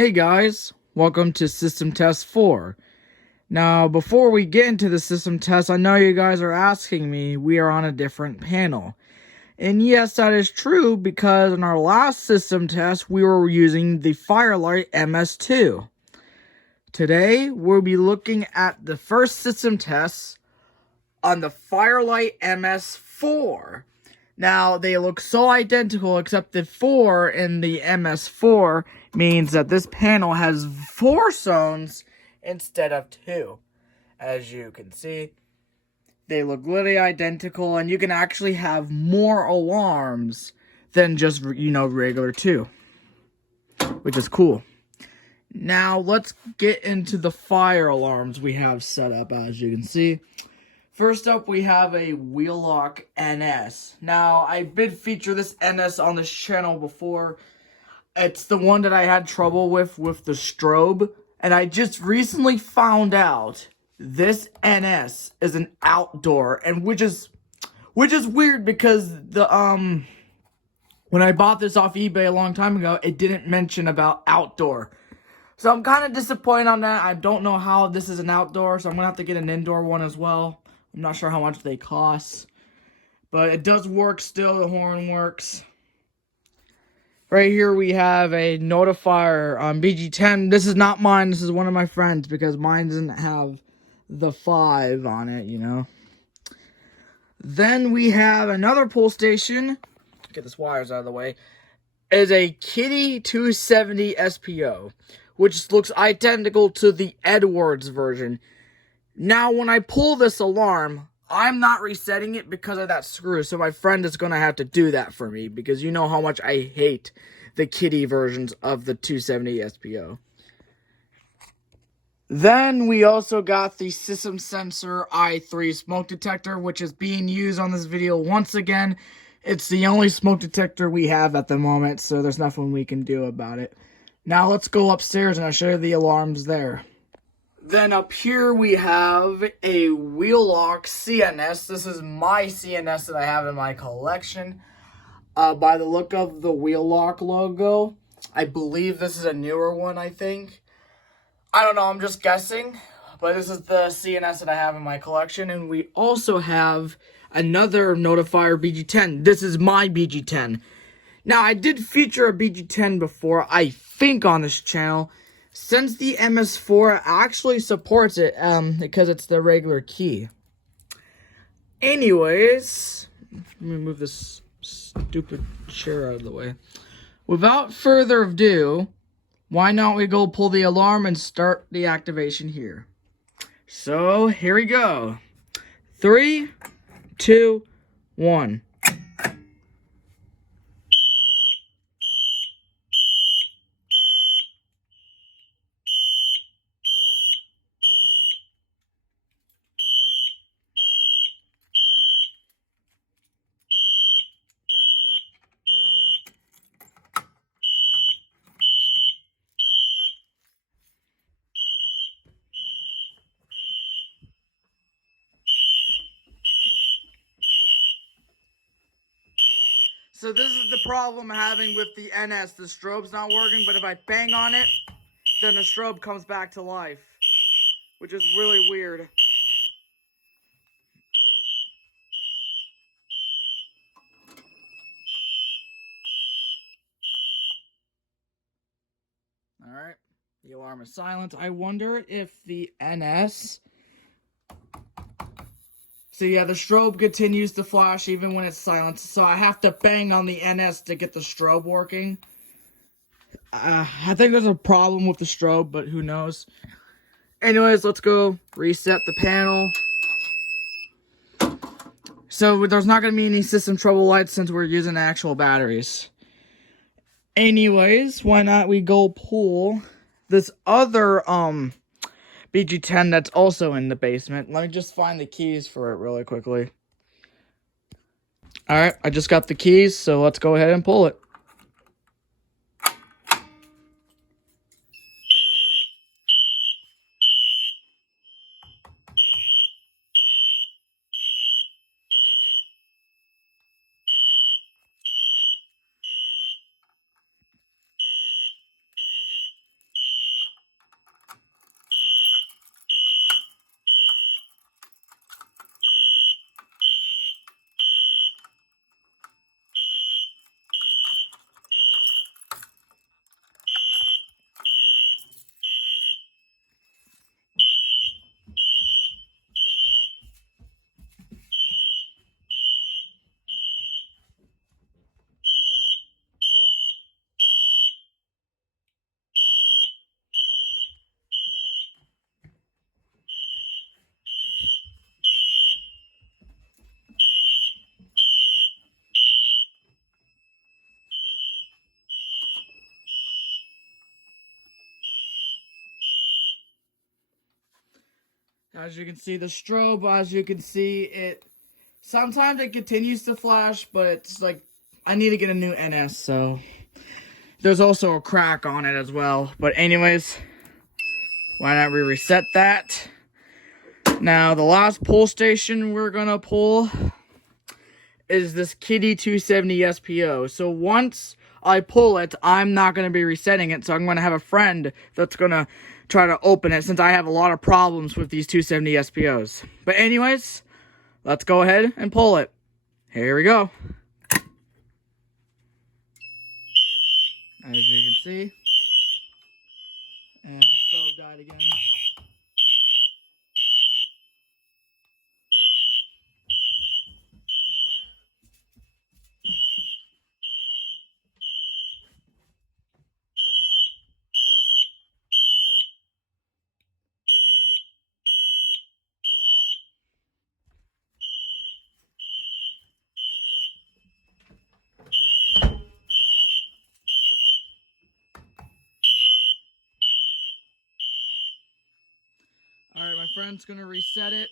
Hey guys, welcome to System Test 4. Now, before we get into the system test, I know you guys are asking me, we are on a different panel. And yes, that is true because in our last system test, we were using the Firelight MS-2. Today, we'll be looking at the first system test on the Firelight MS-4. Now, they look so identical, except the 4 in the MS-4 means that this panel has 4 zones instead of 2. As you can see, they look literally identical, and you can actually have more alarms than just, regular 2, which is cool. Now, let's get into the fire alarms we have set up, as you can see. First up, we have a Wheelock NS. Now, I did feature this NS on this channel before. It's the one that I had trouble with the strobe. And I just recently found out this NS is an outdoor. And which is weird because when I bought this off eBay a long time ago, it didn't mention about outdoor. So I'm kind of disappointed on that. I don't know how this is an outdoor, so I'm going to have to get an indoor one as well. I'm not sure how much they cost, but it does work still. The horn works. Right here we have a notifier on BG10. This is not mine. This is one of my friends because mine doesn't have the 5 on it, you know. Then we have another pull station. Get this wires out of the way. Is a Kitty 270 SPO, which looks identical to the Edwards version. Now, when I pull this alarm, I'm not resetting it because of that screw, so my friend is going to have to do that for me, because you know how much I hate the Kitty versions of the 270 SPO. Then we also got the System Sensor i3 smoke detector, which is being used on this video once again. It's the only smoke detector we have at the moment, so there's nothing we can do about it. Now let's go upstairs and I'll show you the alarms there. Then up here we have a Wheelock CNS. This is my CNS that I have in my collection. By the look of the Wheelock logo, I believe this is a newer one, I think. I don't know, I'm just guessing. But this is the CNS that I have in my collection. And we also have another notifier BG10. This is my BG10. Now, I did feature a BG10 before, I think, on this channel. Since the MS-4 actually supports it, because it's the regular key. Anyways, let me move this stupid chair out of the way. Without further ado, why not we go pull the alarm and start the activation here. So, here we go. 3, 2, 1. So this is the problem I'm having with the NS. The strobe's not working, but if I bang on it, then the strobe comes back to life, which is really weird. Alright, the alarm is silent. I wonder if the NS... So yeah, the strobe continues to flash even when it's silent. So I have to bang on the NS to get the strobe working. I think there's a problem with the strobe, but who knows. Anyways, let's go reset the panel. So there's not going to be any system trouble lights since we're using actual batteries. Anyways, why not we go pull this other BG10 that's also in the basement. Let me just find the keys for it really quickly. Alright, I just got the keys, so let's go ahead and pull it. As you can see, the strobe, as you can see, it sometimes it continues to flash, but it's like, I need to get a new NS, so there's also a crack on it as well. But anyways, why not we reset that? Now, the last pull station we're gonna pull is this Kitty 270 SPO. So once I pull it, I'm not gonna be resetting it, so I'm gonna have a friend that's gonna try to open it, since I have a lot of problems with these 270 SPOs. But anyways, let's go ahead and pull it. Here we go. As you can see, and the stove died again. Alright, my friend's gonna reset it.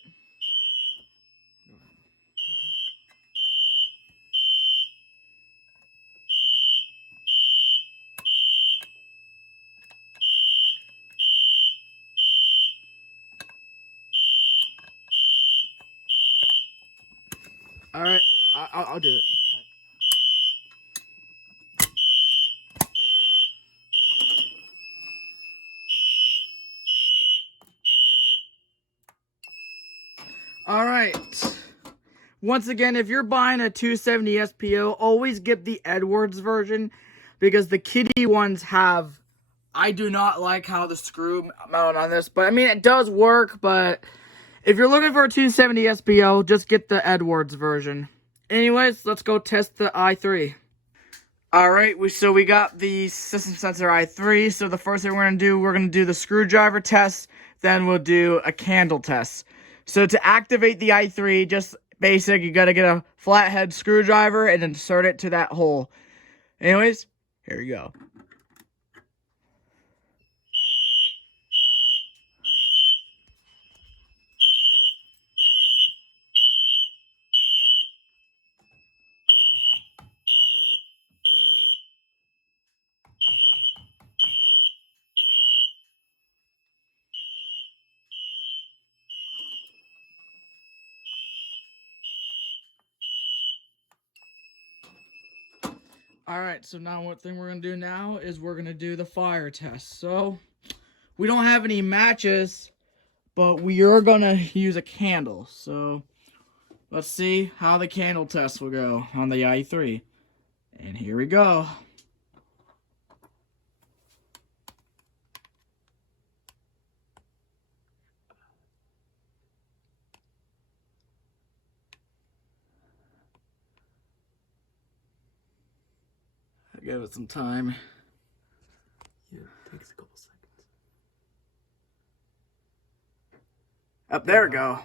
Alright, I'll do it. Alright. Once again, if you're buying a 270 SPO, always get the Edwards version, because the Kitty ones have... I do not like how the screw mount on this, but I mean, it does work, but if you're looking for a 270 SPO, just get the Edwards version. Anyways, let's go test the i3. Alright, so we got the system sensor i3, so the first thing we're going to do the screwdriver test, then we'll do a candle test. So to activate the i3, just basic, you gotta get a flathead screwdriver and insert it to that hole. Anyways, here we go. Alright, so now what thing we're going to do now is we're going to do the fire test. So, we don't have any matches, but we are going to use a candle. So, let's see how the candle test will go on the i3. And here we go. I'll give it some time. Yeah, it takes a couple seconds. Up there we go.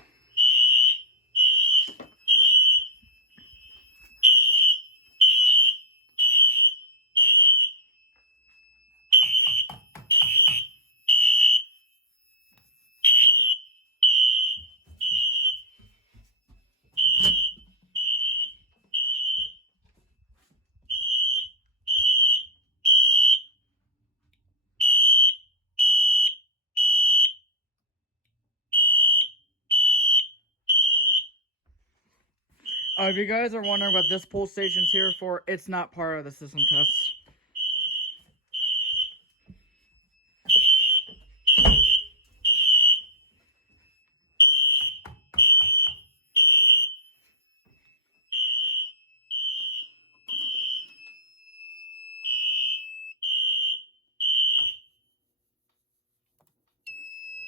If you guys are wondering what this pull station's here for, it's not part of the system test.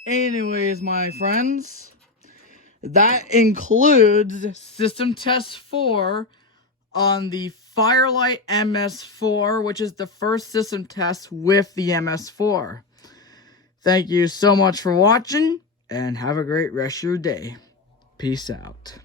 Anyways, my friends, that includes System Test 4 on the Firelight MS-4, which is the first system test with the MS-4. Thank you so much for watching, and have a great rest of your day. Peace out.